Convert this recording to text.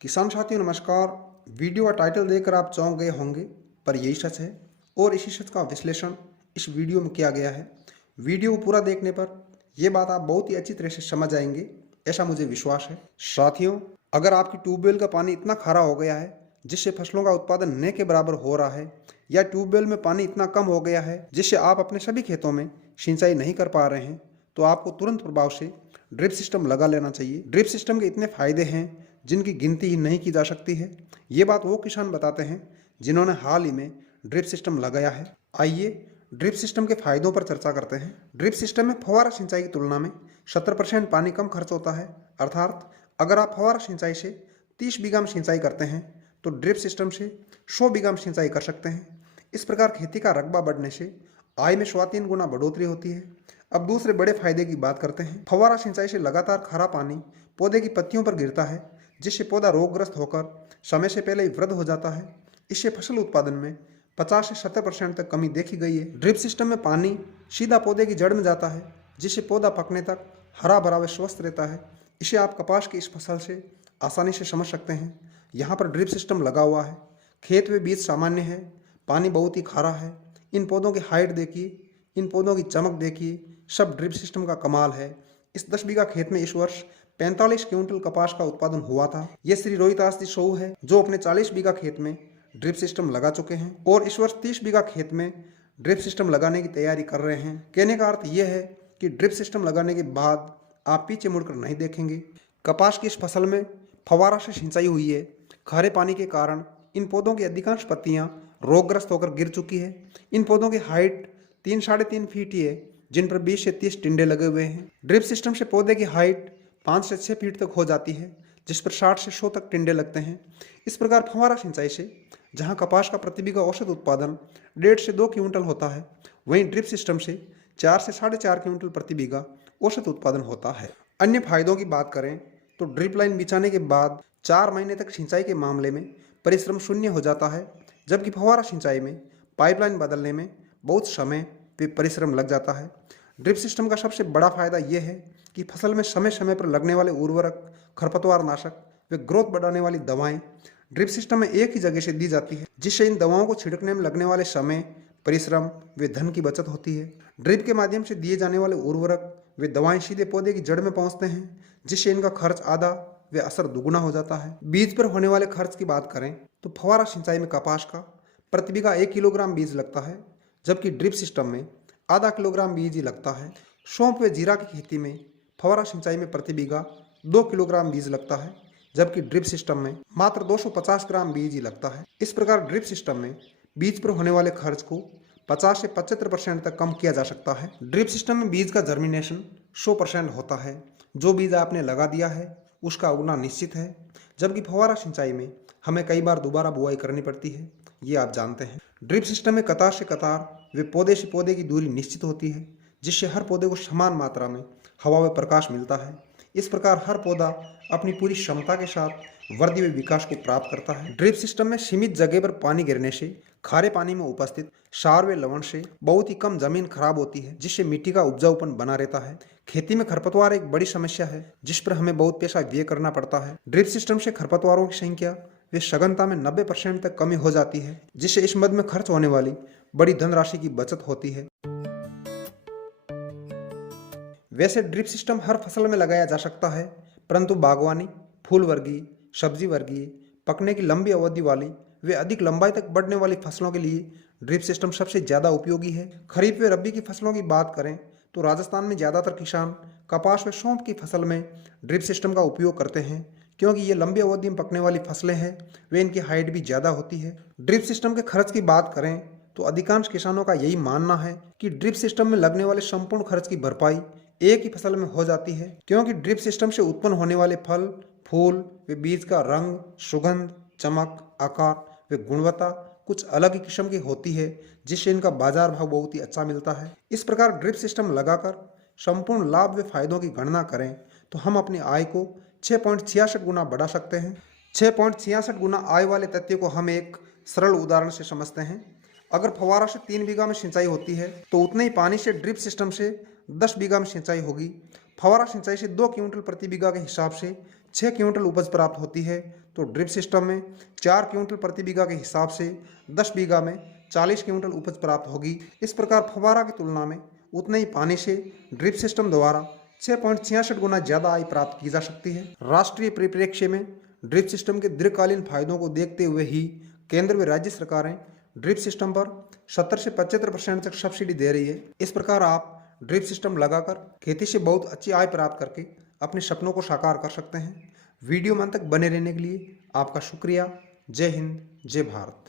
किसान साथियों नमस्कार। वीडियो का टाइटल देखकर आप चौंक गए होंगे, पर यही सच है और इसी सच का विश्लेषण इस वीडियो में किया गया है। वीडियो को पूरा देखने पर यह बात आप बहुत ही अच्छी तरह से समझ आएंगे, ऐसा मुझे विश्वास है। साथियों, अगर आपकी ट्यूबवेल का पानी इतना खारा हो गया है जिससे फसलों का उत्पादन न के बराबर हो रहा है, या ट्यूबवेल में पानी इतना कम हो गया है जिससे आप अपने सभी खेतों में सिंचाई नहीं कर पा रहे हैं, तो आपको तुरंत प्रभाव से ड्रिप सिस्टम लगा लेना चाहिए। ड्रिप सिस्टम के इतने फायदे हैं जिनकी गिनती ही नहीं की जा सकती है। ये बात वो किसान बताते हैं जिन्होंने हाल ही में ड्रिप सिस्टम लगाया है। आइए ड्रिप सिस्टम के फायदों पर चर्चा करते हैं। ड्रिप सिस्टम में फव्वारा सिंचाई की तुलना में 70% पानी कम खर्च होता है। अर्थात अगर आप फव्वारा सिंचाई से 30 बीघा में सिंचाई करते हैं तो ड्रिप सिस्टम से 100 बीघा में सिंचाई कर सकते हैं। इस प्रकार खेती का रकबा बढ़ने से आय में 3.25 गुना बढ़ोतरी होती है। अब दूसरे बड़े फायदे की बात करते हैं। फव्वारा सिंचाई से लगातार खारा पानी पौधे की पत्तियों पर गिरता है, जिससे पौधा रोगग्रस्त होकर समय से पहले ही वृद्ध हो जाता है। इससे फसल उत्पादन में 50 से 70% तक कमी देखी गई है। ड्रिप सिस्टम में पानी सीधा पौधे की जड़ में जाता है, जिससे पौधा पकने तक हरा भरा व स्वस्थ रहता है। इसे आप कपास की इस फसल से आसानी से समझ सकते हैं। यहाँ पर ड्रिप सिस्टम लगा हुआ है, खेत में बीज सामान्य है, पानी बहुत ही खारा है। इन पौधों की हाइट देखिए, इन पौधों की चमक देखिए, सब ड्रिप सिस्टम का कमाल है। इस 10 बीघा खेत में इस वर्ष 45 क्विंटल कपास का उत्पादन हुआ था। ये श्री रोहित आसती साहू है जो अपने 40 बीघा खेत में ड्रिप सिस्टम लगा चुके हैं और इस वर्ष 30 बीघा खेत में ड्रिप सिस्टम लगाने की तैयारी कर रहे हैं। कहने का अर्थ यह है कि ड्रिप सिस्टम लगाने के बाद आप पीछे मुड़कर नहीं देखेंगे। कपास की इस फसल में फव्वारा से सिंचाई हुई है। खारे पानी के कारण इन पौधों की अधिकांश पत्तियां रोगग्रस्त होकर गिर चुकी है। इन पौधों की हाइट 3-3.5 फीट ही है, जिन पर 20 से 30 टिंडे लगे हुए हैं। ड्रिप सिस्टम से पौधे की हाइट 5 से 6 फीट तक हो जाती है, जिस पर 60 से 100 तक टिंडे लगते हैं। इस प्रकार फव्वारा सिंचाई से जहां कपास का प्रति बीघा औसत उत्पादन 1.5 से 2 क्विंटल होता है, वहीं ड्रिप सिस्टम से 4 से 4.5 क्विंटल प्रति बीघा औसत उत्पादन होता है। अन्य फायदों की बात करें तो ड्रिप लाइन बिछाने के बाद 4 महीने तक सिंचाई के मामले में परिश्रम शून्य हो जाता है, जबकि फव्वारा सिंचाई में पाइपलाइन बदलने में बहुत समय व परिश्रम लग जाता है। ड्रिप सिस्टम का सबसे बड़ा फायदा यह है कि फसल में समय समय पर लगने वाले उर्वरक, खरपतवार नाशक व ग्रोथ बढ़ाने वाली दवाएं ड्रिप सिस्टम में एक ही जगह से दी जाती है, जिससे इन दवाओं को छिड़कने में लगने वाले समय, परिश्रम व धन की बचत होती है। ड्रिप के माध्यम से दिए जाने वाले उर्वरक व दवाएं सीधे पौधे की जड़ में पहुंचते हैं, जिससे इनका खर्च आधा व असर दुगुना हो जाता है। बीज पर होने वाले खर्च की बात करें तो फव्वारा सिंचाई में कपास का प्रति बीघा 1 किलोग्राम बीज लगता है, जबकि ड्रिप सिस्टम में आधा किलोग्राम बीज ही लगता है। सौंफ व जीरा की खेती में फव्वारा सिंचाई में प्रति बीघा 2 किलोग्राम बीज लगता है, जबकि ड्रिप सिस्टम में मात्र 250 ग्राम बीज ही लगता है। इस प्रकार ड्रिप सिस्टम में बीज पर होने वाले खर्च को 50 से 75% तक कम किया जा सकता है। ड्रिप सिस्टम में बीज का जर्मिनेशन 100% होता है। जो बीज आपने लगा दिया है उसका उगना निश्चित है, जबकि फव्वारा सिंचाई में हमें कई बार दोबारा बुआई करनी पड़ती है, ये आप जानते हैं। ड्रिप सिस्टम में कतार से कतार व पौधे से पौधे की दूरी निश्चित होती है, जिससे हर पौधे को समान मात्रा में हवा व प्रकाश मिलता है। इस प्रकार हर पौधा अपनी पूरी क्षमता के साथ वृद्धि व विकास को प्राप्त करता है। ड्रिप सिस्टम में सीमित जगह पर पानी गिरने से खारे पानी में उपस्थित क्षार व लवण से बहुत ही कम जमीन खराब होती है, जिससे मिट्टी का उपजाऊपन बना रहता है। खेती में खरपतवार एक बड़ी समस्या है, जिस पर हमें बहुत पैसा व्यय करना पड़ता है। ड्रिप सिस्टम से खरपतवारों की संख्या वे सघनता में 90% तक कमी हो जाती है, जिससे इस मद में खर्च होने वाली बड़ी धनराशि की बचत होती है। वैसे ड्रिप सिस्टम हर फसल में लगाया जा सकता है, परंतु बागवानी, फूल वर्गीय, सब्जी वर्गीय, पकने की लंबी अवधि वाली वे अधिक लंबाई तक बढ़ने वाली फसलों के लिए ड्रिप सिस्टम सबसे ज़्यादा उपयोगी है। खरीफ व रबी की फसलों की बात करें तो राजस्थान में ज़्यादातर किसान कपास व सौंफ की फसल में ड्रिप सिस्टम का उपयोग करते हैं, क्योंकि ये लंबी अवधि में पकने वाली फसलें हैं, वे इनकी हाइट भी ज़्यादा होती है। ड्रिप सिस्टम के खर्च की बात करें तो अधिकांश किसानों का यही मानना है कि ड्रिप सिस्टम में लगने वाले संपूर्ण खर्च की भरपाई एक ही फसल में हो जाती है, क्योंकि ड्रिप सिस्टम से उत्पन्न होने वाले फल, फूल व बीज का रंग, सुगंध, चमक, आकार व गुणवत्ता कुछ अलग ही किस्म की होती है, जिससे इनका बाजार भाव बहुत ही अच्छा मिलता है। इस प्रकार ड्रिप सिस्टम लगाकर संपूर्ण लाभ व फायदों की गणना करें तो हम अपनी आय को 6.66 गुना बढ़ा सकते हैं। 6.66 गुना आय वाले तथ्य को हम एक सरल उदाहरण से समझते हैं। अगर फव्वारा से 3 बीघा में सिंचाई होती है तो उतने ही पानी से ड्रिप सिस्टम से 10 बीघा में सिंचाई होगी। फव्वारा सिंचाई से 2 क्विंटल प्रति बीघा के हिसाब से 6 क्विंटल उपज प्राप्त होती है, तो ड्रिप सिस्टम में 4 क्विंटल प्रति बीघा के हिसाब से 10 बीघा में 40 क्विंटल उपज प्राप्त होगी। इस प्रकार फव्वारा की तुलना में उतने ही पानी से ड्रिप सिस्टम द्वारा 6.66 गुना ज़्यादा आय प्राप्त की जा सकती है। राष्ट्रीय परिप्रेक्ष्य में ड्रिप सिस्टम के दीर्घकालीन फायदों को देखते हुए ही केंद्र व राज्य सरकारें ड्रिप सिस्टम पर 70 से 75% तक सब्सिडी दे रही है। इस प्रकार आप ड्रिप सिस्टम लगाकर खेती से बहुत अच्छी आय प्राप्त करके अपने सपनों को साकार कर सकते हैं। वीडियो में अंत तक बने रहने के लिए आपका शुक्रिया। जय हिंद, जय भारत।